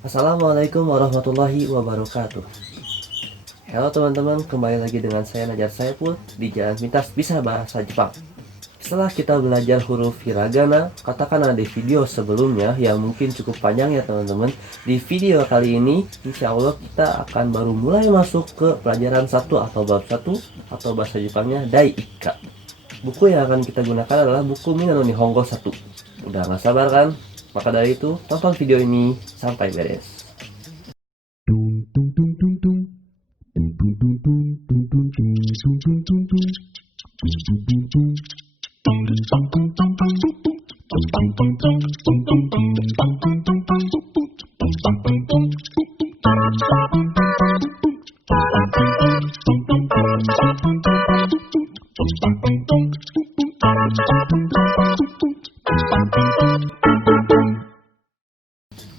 Assalamualaikum warahmatullahi wabarakatuh. Halo teman-teman, kembali lagi dengan saya Najar Saiful di Jalan Pintas Bisa Bahasa Jepang. Setelah kita belajar huruf hiragana, katakanlah di video sebelumnya yang mungkin cukup panjang ya teman-teman. Di video kali ini, insya Allah kita akan baru mulai masuk ke pelajaran 1 atau bab 1 atau bahasa Jepangnya Dai Ikka. Buku yang akan kita gunakan adalah buku Minano Nihongo 1. Udah gak sabar kan? Maka dari itu, tonton video ini sampai beres.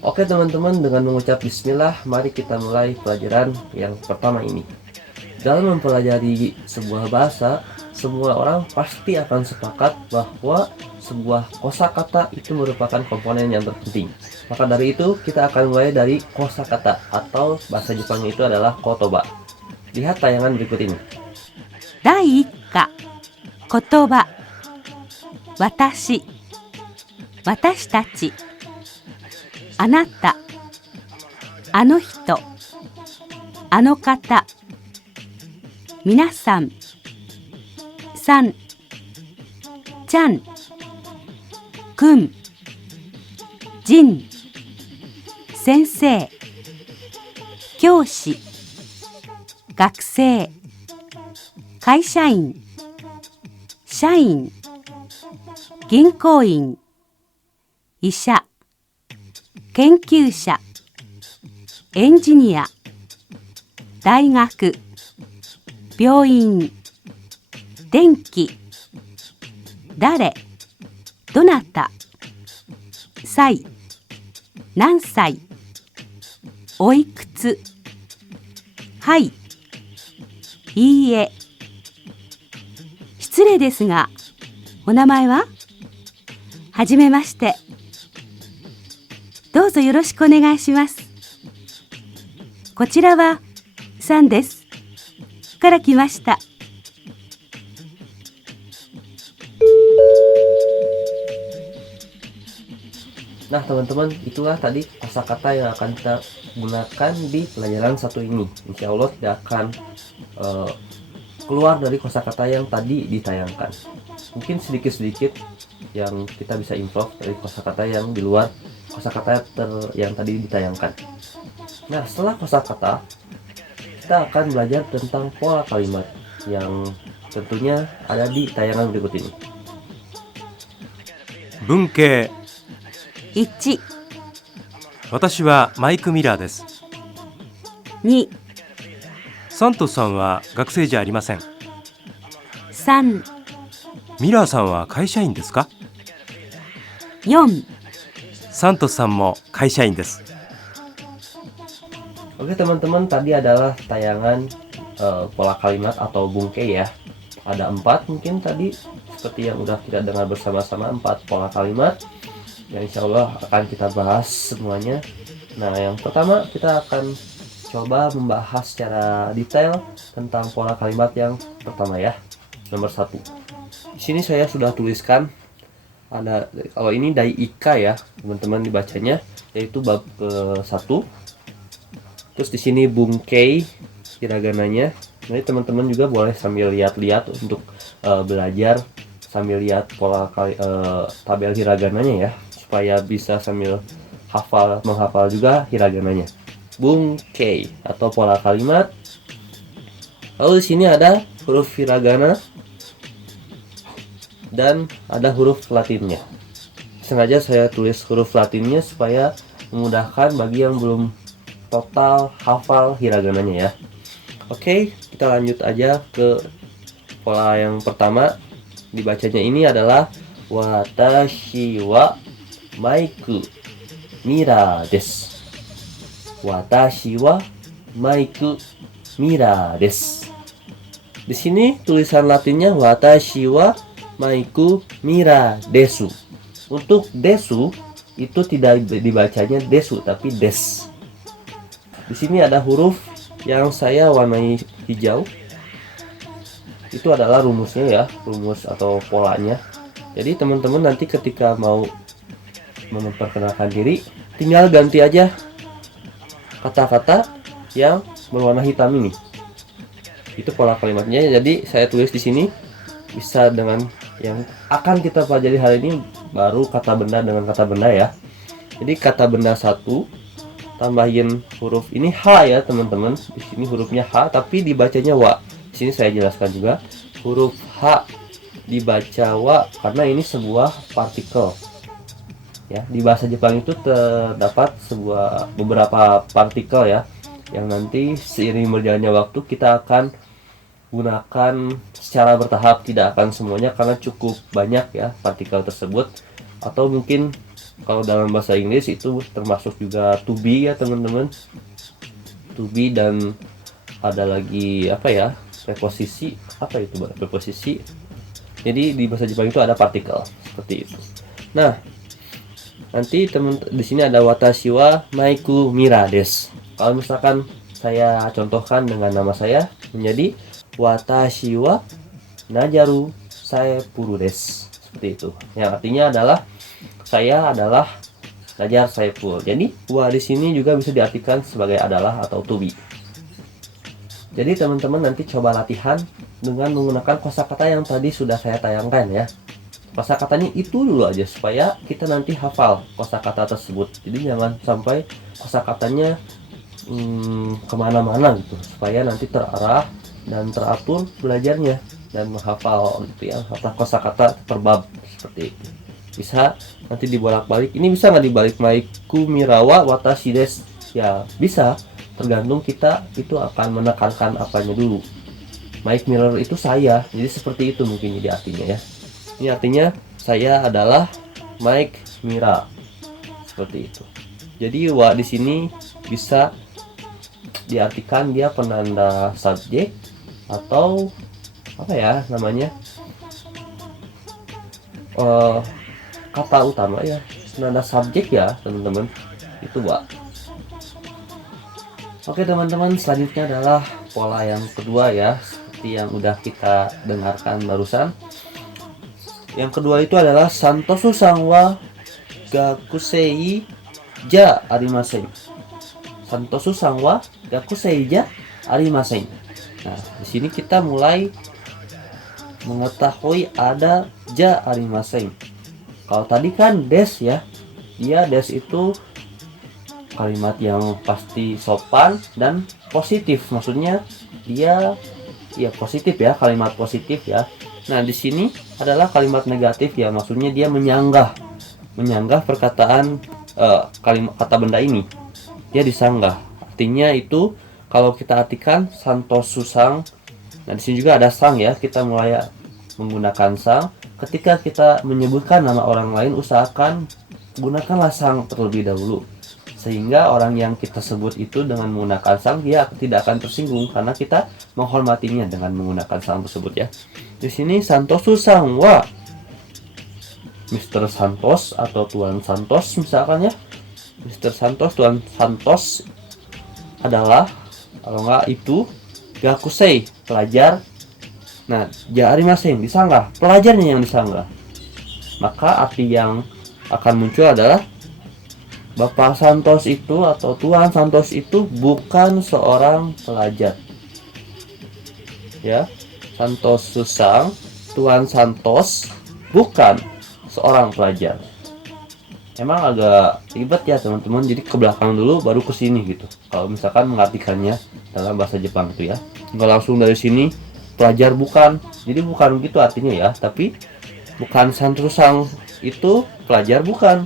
Oke teman-teman, dengan mengucap bismillah, mari kita mulai pelajaran yang pertama ini. Dalam mempelajari sebuah bahasa, semua orang pasti akan sepakat bahwa sebuah kosakata itu merupakan komponen yang terpenting. Maka dari itu, kita akan mulai dari kosakata atau bahasa Jepangnya itu adalah kotoba. Lihat tayangan berikut ini. Dai ikka, kotoba, watashi, watashi tachi, anata, ano hito, ano kata, minasan, san, chan, kun, jin, sensei, kyoushi, 学生、会社員、社員、銀行員、医者、研究者、エンジニア、大学、病院、電気、誰、どなた、歳、何歳、おいくつ、はい、いいえ。失礼ですが、お名前は？はじめまして。どうぞよろしくお願いします。こちらは、さんです。から来ました。Nah teman-teman, itulah tadi kosakata yang akan kita gunakan di pelajaran satu ini. Insya Allah tidak akan keluar dari kosakata yang tadi ditayangkan. Mungkin sedikit-sedikit yang kita bisa improve dari kosakata yang di luar kosakata yang tadi ditayangkan. Nah setelah kosakata, kita akan belajar tentang pola kalimat yang tentunya ada di tayangan berikut ini. 文系、1、私はマイク・ミラーです。2、サントスさんは学生じゃありません。3、ミラーさんは会社員ですか？ 4、サントスさんも会社員です。 Oke teman-teman, tadi adalah tayangan pola kalimat atau bungke ya. Ada 4 mungkin tadi, seperti yang udah kita dengar bersama-sama, 4 pola kalimat yang insya Allah akan kita bahas semuanya. Nah yang pertama kita akan coba membahas secara detail tentang pola kalimat yang pertama ya, nomor 1. Di sini saya sudah tuliskan ada, kalau ini Dai Ikka ya teman-teman dibacanya, yaitu bab ke-1. Terus di sini bungkei hiragananya. Jadi teman-teman juga boleh sambil lihat-lihat untuk belajar sambil lihat pola tabel hiragananya ya, supaya bisa sambil menghafal juga hiragananya. Bungkei atau pola kalimat. Lalu di sini ada huruf hiragana dan ada huruf latinnya. Sengaja saya tulis huruf latinnya supaya memudahkan bagi yang belum total hafal hiragananya ya. Oke, kita lanjut aja ke pola yang pertama. Dibacanya ini adalah watashi wa maiku mira desu. Watashi wa maiku mira desu. Di sini tulisan Latinnya watashi wa maiku mira desu. Untuk desu itu tidak dibacanya desu tapi des. Di sini ada huruf yang saya warnai hijau. Itu adalah rumusnya ya, rumus atau polanya. Jadi teman-teman nanti ketika mau memperkenalkan diri, tinggal ganti aja kata-kata yang berwarna hitam ini. Itu pola kalimatnya. Jadi saya tulis di sini bisa dengan yang akan kita pelajari hari ini, baru kata benda dengan kata benda ya. Jadi kata benda 1 tambahin huruf ini H ya teman-teman. Di sini hurufnya H tapi dibacanya wa. Di sini saya jelaskan juga huruf H dibaca wa karena ini sebuah partikel. Ya, di bahasa Jepang itu terdapat beberapa partikel ya, yang nanti seiring berjalannya waktu kita akan gunakan secara bertahap, tidak akan semuanya karena cukup banyak ya partikel tersebut. Atau mungkin kalau dalam bahasa Inggris itu termasuk juga to be ya teman-teman, to be, dan ada lagi apa ya, preposisi, apa itu preposisi. Jadi di bahasa Jepang itu ada partikel seperti itu. Nah, nanti teman di sini ada watashi wa maiku mira desu. Kalau misalkan saya contohkan dengan nama saya menjadi watashi wa najaru saepuru desu. Seperti itu. Yang artinya adalah saya adalah Najar Saipul. Jadi wa di sini juga bisa diartikan sebagai adalah atau to be. Jadi teman-teman nanti coba latihan dengan menggunakan kosakata yang tadi sudah saya tayangkan ya. Kosakatanya itu dulu aja supaya kita nanti hafal kosakata tersebut. Jadi jangan sampai kosakatanya kemana-mana gitu, supaya nanti terarah dan teratur belajarnya dan menghafal gitu ya, hafal kosakata per bab seperti itu. Bisa nanti dibolak-balik. Ini bisa nggak dibalik-balik kumirawa watashi desu? Ya bisa, tergantung kita itu akan menekankan apanya dulu. Mike Mirror itu saya, jadi seperti itu mungkin jadi artinya ya. Ini artinya saya adalah Mike Mira, seperti itu. Jadi wa di sini bisa diartikan dia penanda subjek atau apa ya namanya, kata utama ya, penanda subjek ya teman-teman, itu wa. Oke teman-teman, selanjutnya adalah pola yang kedua ya, seperti yang udah kita dengarkan barusan. Yang kedua itu adalah Santosu sanwa gakusei ja arimasen. Santosu sanwa gakusei ja arimasen. Nah, di sini kita mulai mengetahui ada ja arimasen. Kalau tadi kan des ya, dia des itu kalimat yang pasti sopan dan positif, maksudnya dia ya positif ya, kalimat positif ya. Nah di sini adalah kalimat negatif ya, maksudnya dia menyanggah perkataan kalimat kata benda ini, dia disanggah. Artinya itu kalau kita artikan santosu sang. Nah di sini juga ada sang ya, kita mulai menggunakan sang. Ketika kita menyebutkan nama orang lain, usahakan gunakanlah sang terlebih dahulu, sehingga orang yang kita sebut itu dengan menggunakan sang dia tidak akan tersinggung karena kita menghormatinya dengan menggunakan sang tersebut ya. Di sini Santosu sang wa Mr. Santos atau Tuan Santos misalkan ya. Mr. Santos, Tuan Santos adalah, kalau enggak itu gakusei, pelajar. Nah, ja arimasen disanggah, pelajarnya yang disanggah. Maka arti yang akan muncul adalah Bapak Santos itu atau Tuan Santos itu bukan seorang pelajar. Ya, Santos Susang, Tuan Santos bukan seorang pelajar. Emang agak ribet ya teman-teman, jadi ke belakang dulu baru ke sini gitu. Kalau misalkan mengartikannya dalam bahasa Jepang itu ya, nggak langsung dari sini pelajar bukan. Jadi bukan gitu artinya ya, tapi bukan Santos Susang itu pelajar bukan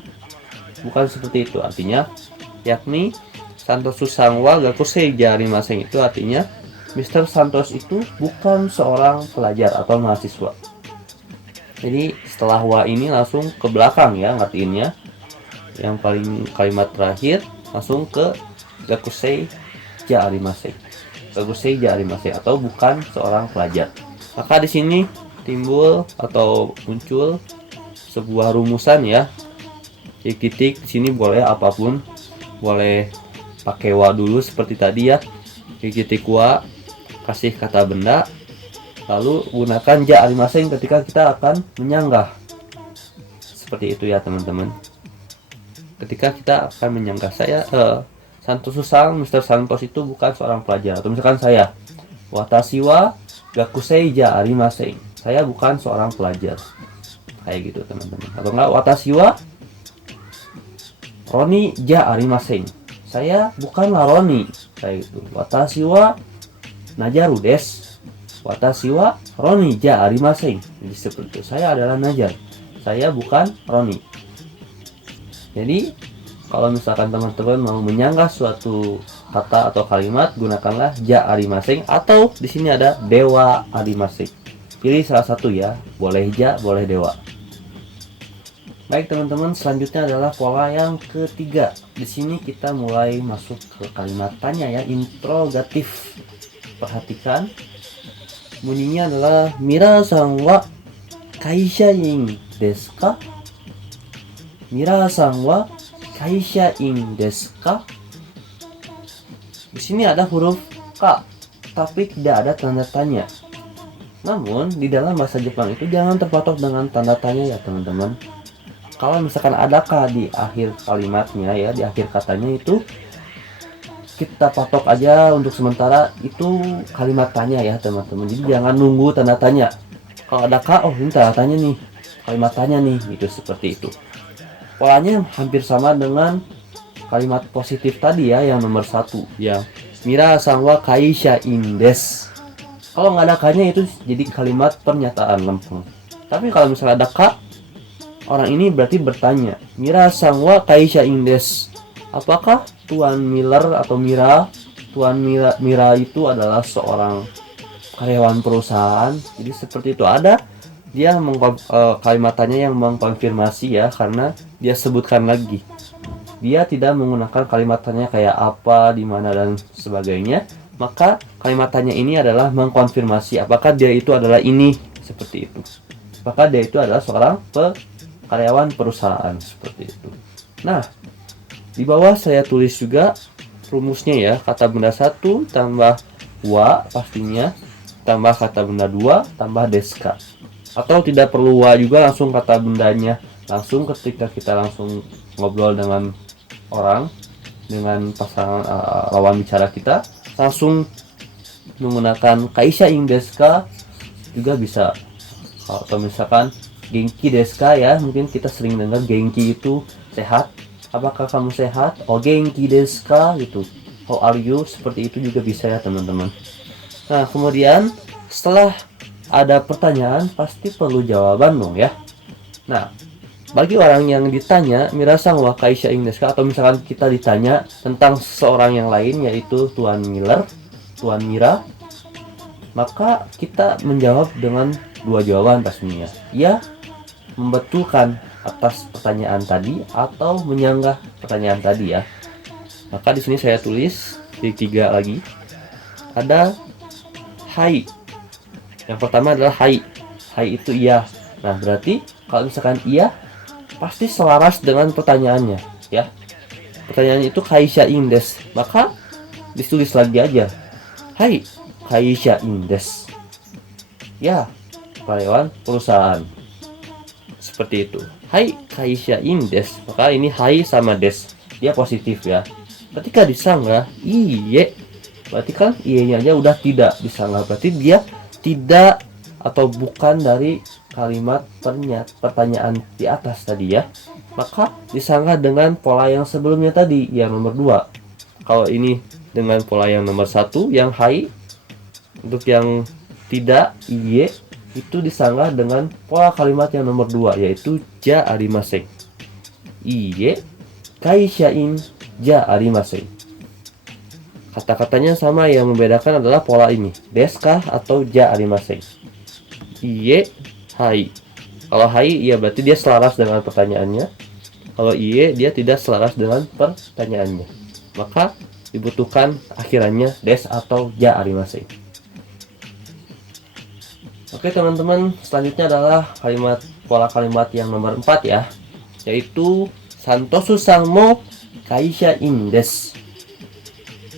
seperti itu artinya, yakni Santos Susang wa gakusei ja arimasen itu artinya Mr. Santos itu bukan seorang pelajar atau mahasiswa. Jadi setelah wa ini langsung ke belakang ya ngertiinnya. Yang paling kalimat terakhir langsung ke gakusei ja arimasen. Gakusei ja arimasen atau bukan seorang pelajar. Maka di sini timbul atau muncul sebuah rumusan ya. Titik-titik di sini boleh apapun, boleh pakai wa dulu seperti tadi ya. Titik wa, kasih kata benda, lalu gunakan ja arimaseng ketika kita akan menyanggah. Seperti itu ya teman-teman. Ketika kita akan menyanggah, saya Santos-san, Mr. Santos itu bukan seorang pelajar. Atau misalkan saya, watashi wa gakusei ja arimaseng, saya bukan seorang pelajar. Kayak gitu teman-teman. Atau enggak, watashi wa Roni ja arimaseng, saya bukanlah Roni. Kayak gitu. Watashi wa Najaru des, watashi wa Roni ja arimaseng. Jadi seperti itu, saya adalah Najar, saya bukan Roni. Jadi kalau misalkan teman-teman mau menyanggah suatu kata atau kalimat, gunakanlah ja arimaseng, atau di sini ada dewa arimaseng. Pilih salah satu ya, boleh ja, boleh dewa. Baik teman-teman, selanjutnya adalah pola yang ketiga. Di sini kita mulai masuk ke kalimat tanya ya, interrogatif. Perhatikan, bunyinya adalah Mira-san wa kaishain desu ka? Mira-san wa kaishain desu ka? Di sini ada huruf ka, tapi tidak ada tanda tanya. Namun di dalam bahasa Jepang itu jangan terpatok dengan tanda tanya ya teman-teman. Kalau misalkan ada ka di akhir kalimatnya ya, di akhir katanya itu, kita patok aja untuk sementara itu kalimat tanya ya teman-teman. Jadi jangan nunggu tanda tanya. Kalau ada ka, oh ini tanda tanya nih, kalimat tanya nih, gitu, seperti itu. Polanya hampir sama dengan kalimat positif tadi ya, yang nomor 1 ya, Mira-san wa kaishain desu. Kalau nggak ada ka-nya itu jadi kalimat pernyataan lempeng. Tapi kalau misalnya ada ka, orang ini berarti bertanya, Mira-san wa kaishain desu, apakah Tuan Miller atau Mira, Tuan Mira itu adalah seorang karyawan perusahaan. Jadi seperti itu, ada dia kalimatannya yang mengkonfirmasi ya, karena dia sebutkan lagi. Dia tidak menggunakan kalimatannya kayak apa, di mana dan sebagainya. Maka kalimatannya ini adalah mengkonfirmasi apakah dia itu adalah ini, seperti itu. Maka dia itu adalah seorang karyawan perusahaan, seperti itu. Nah, di bawah saya tulis juga rumusnya ya, kata benda 1 tambah wa pastinya, tambah kata benda 2 tambah deska. Atau tidak perlu wa juga, langsung kata bendanya. Langsung ketika kita langsung ngobrol dengan orang, dengan pasangan lawan bicara kita, langsung menggunakan kaishain desu ka juga bisa. Atau misalkan genki desu ka ya, mungkin kita sering dengar genki itu sehat. Apakah kamu sehat? O genki desu ka gitu. How are you? Seperti itu juga bisa ya teman-teman. Nah, kemudian setelah ada pertanyaan pasti perlu jawaban dong ya. Nah, bagi orang yang ditanya Mira-san wa kaishain desu ka, atau misalkan kita ditanya tentang seseorang yang lain yaitu Tuan Miller, Tuan Mira, maka kita menjawab dengan dua jawaban pastinya. Ya, membetulkan atas pertanyaan tadi atau menyanggah pertanyaan tadi ya. Maka di sini saya tulis di 3 lagi. Ada hai. Yang pertama adalah hai. Hai itu iya. Nah, berarti kalau misalkan iya pasti selaras dengan pertanyaannya ya. Pertanyaannya itu kaishain desu. Maka ditulis lagi aja. Hai, kaishain desu. Ya, karyawan perusahaan. Seperti itu. Hai kaishain desu. Maka ini hai sama des, dia positif ya. Ketika disanggah iye, berarti kan iye-nya aja udah tidak disanggah, berarti dia tidak atau bukan dari kalimat pertanyaan di atas tadi ya. Maka disanggah dengan pola yang sebelumnya tadi, yang nomor 2. Kalau ini dengan pola yang nomor 1 yang hai, untuk yang tidak iye itu disanggah dengan pola kalimat yang nomor 2 yaitu ja arimaseng. Iye kaishain ja arimaseng. Kata-katanya sama, yang membedakan adalah pola ini, deska atau ja arimaseng. Iye, hai. Kalau hai ya berarti dia selaras dengan pertanyaannya. Kalau iye dia tidak selaras dengan pertanyaannya. Maka dibutuhkan akhirannya des atau ja arimaseng. Oke teman-teman, selanjutnya adalah pola kalimat yang nomor 4 ya, yaitu Santosu-san mo kaishain desu.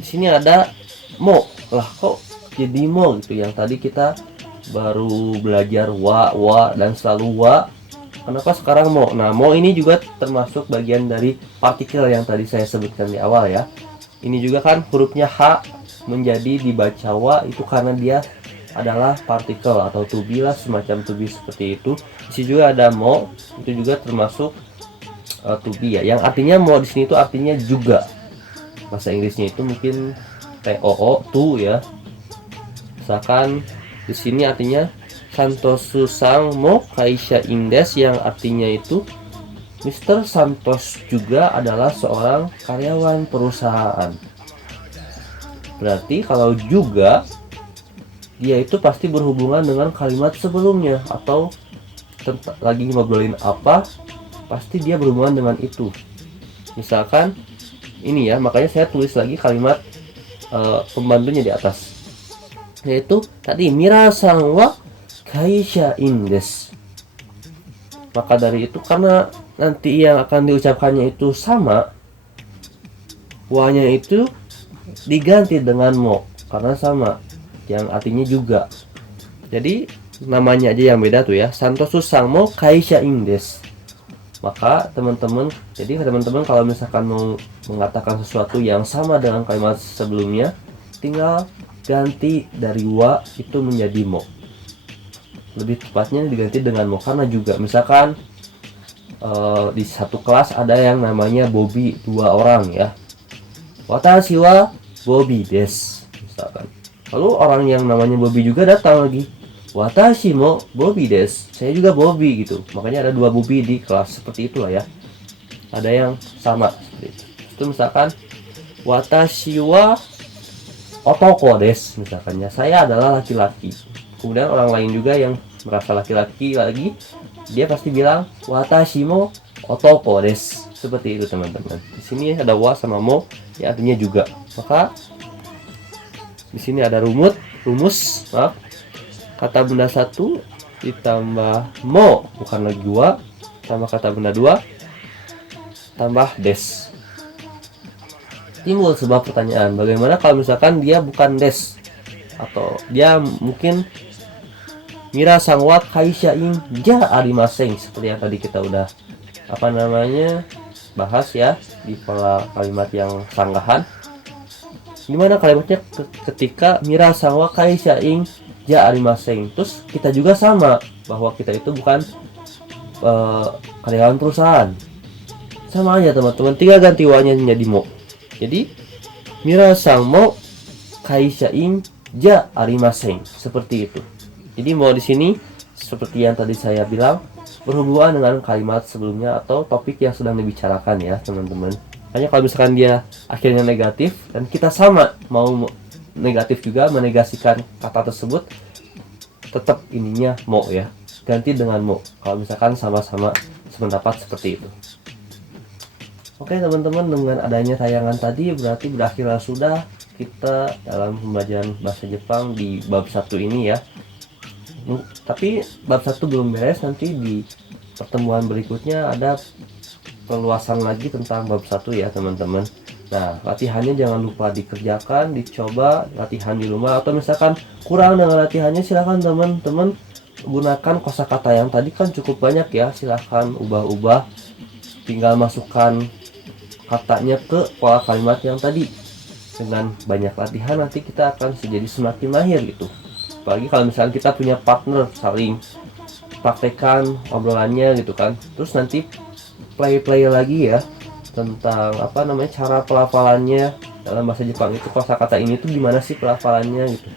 sini ada mo. Lah kok jadi mo gitu? Yang tadi kita baru belajar wa dan selalu wa. Kenapa sekarang mo? Nah, mo ini juga termasuk bagian dari partikel yang tadi saya sebutkan di awal ya. Ini juga kan hurufnya H menjadi dibaca wa itu karena dia adalah partikel atau to be lah, semacam to be seperti itu. Di sini juga ada mo, itu juga termasuk to be ya. Yang artinya mo di sini itu artinya juga. Bahasa Inggrisnya itu mungkin TOO to ya. Misalkan di sini artinya Santosu sang mo kaisha indes, yang artinya itu Mr. Santos juga adalah seorang karyawan perusahaan. Berarti kalau juga dia itu pasti berhubungan dengan kalimat sebelumnya, atau lagi ngobrolin apa pasti dia berhubungan dengan itu. Misalkan ini ya, makanya saya tulis lagi kalimat pembantunya di atas, yaitu tadi Mira-san wa kaisha indes. Maka dari itu, karena nanti yang akan diucapkannya itu sama, wa-nya itu diganti dengan mo karena sama, yang artinya juga. Jadi namanya aja yang beda tuh ya, Santosu sang mo kaisha indes. Maka teman-teman, jadi teman-teman kalau misalkan mau mengatakan sesuatu yang sama dengan kalimat sebelumnya, tinggal ganti dari wa itu menjadi mo. Lebih tepatnya diganti dengan mo karena juga. Misalkan di satu kelas ada yang namanya Bobby, 2 orang ya. Watashi wa Bobby desu misalkan. Lalu orang yang namanya Bobby juga datang lagi. Watashi mo Bobby desu. Saya juga Bobby gitu. Makanya ada 2 Bobby di kelas, seperti itulah ya. Ada yang sama seperti itu. Itu misalkan watashi wa otoko desu misalkan ya. Saya adalah laki-laki. Kemudian orang lain juga yang merasa laki-laki lagi, dia pasti bilang watashi mo otoko desu. Seperti itu teman-teman. Di sini ada wa sama mo yang artinya juga. Maka di sini ada rumus, maaf. Kata benda 1 ditambah mo, bukan lagi wa, tambah kata benda 2 tambah des. Timbul sebuah pertanyaan, bagaimana kalau misalkan dia bukan des, atau dia mungkin Mira sang wa kaisha in ja arimasen, seperti yang tadi kita udah bahas ya di pola kalimat yang sanggahan. Gimana kalimatnya ketika Mira sang wa kaisha in ja arimasen, terus kita juga sama bahwa kita itu bukan karyawan perusahaan. Sama aja teman-teman, tinggal ganti wa-nya menjadi mo. Jadi Mira sang mo kaisha in ja arimasen, seperti itu. Jadi mo di sini seperti yang tadi saya bilang berhubungan dengan kalimat sebelumnya atau topik yang sedang dibicarakan ya teman-teman. Hanya kalau misalkan dia akhirnya negatif dan kita sama mau negatif juga menegasikan kata tersebut, tetap ininya mo ya, ganti dengan mo kalau misalkan sama-sama sependapat seperti itu. Oke teman-teman, dengan adanya tayangan tadi berarti berakhirlah sudah kita dalam pembelajaran bahasa Jepang di bab 1 ini ya. Tapi bab 1 belum beres, nanti di pertemuan berikutnya ada perluasan lagi tentang bab 1 ya teman-teman. Nah, latihannya jangan lupa dikerjakan, dicoba latihan di rumah, atau misalkan kurang dengan latihannya silahkan teman-teman gunakan kosakata yang tadi kan cukup banyak ya, silahkan ubah-ubah, tinggal masukkan katanya ke pola kalimat yang tadi. Dengan banyak latihan nanti kita akan jadi semakin mahir gitu. Apalagi kalau misalnya kita punya partner, saling praktekkan obrolannya gitu kan, terus nanti play lagi ya tentang cara pelafalannya dalam bahasa Jepang itu, kosakata ini tuh gimana sih pelafalannya gitu.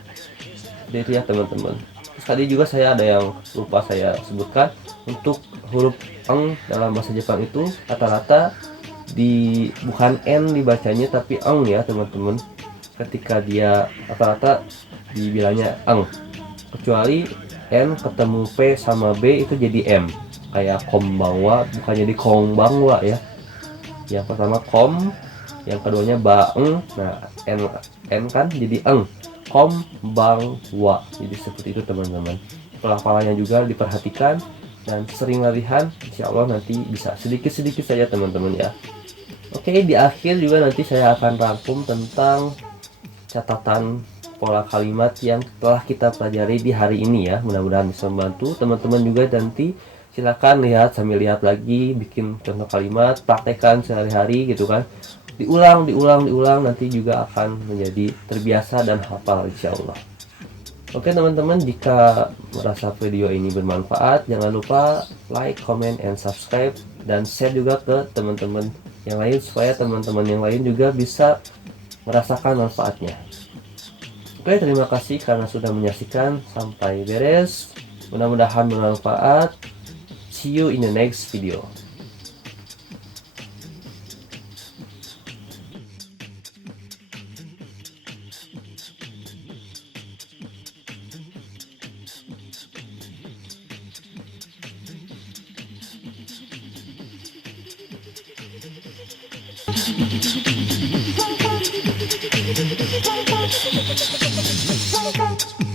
Jadi itu ya teman-teman. Terus tadi juga saya ada yang lupa saya sebutkan, untuk huruf eng dalam bahasa Jepang itu rata-rata bukan n dibacanya tapi eng ya teman-teman. Ketika dia rata-rata dibilangnya eng, kecuali n ketemu p sama b itu jadi m, kayak kombangwa bukan jadi kongbangwa ya. Yang pertama kom, yang keduanya baeng, nah n kan jadi eng, kombangwa. Jadi seperti itu teman-teman. Pelafalannya juga diperhatikan dan sering latihan, insya Allah nanti bisa sedikit-sedikit saja teman-teman ya. Oke, di akhir juga nanti saya akan rangkum tentang catatan pola kalimat yang telah kita pelajari di hari ini ya. Mudah-mudahan bisa membantu teman-teman juga. Nanti silakan lihat sambil lihat lagi, bikin contoh kalimat, praktekkan sehari-hari gitu kan. Diulang, nanti juga akan menjadi terbiasa dan hafal insya Allah. Oke teman-teman, jika merasa video ini bermanfaat, jangan lupa like, comment, and subscribe, dan share juga ke teman-teman yang lain supaya teman-teman yang lain juga bisa merasakan manfaatnya. Oke, terima kasih karena sudah menyaksikan sampai beres. Mudah-mudahan bermanfaat. See you in the next video. Thank you.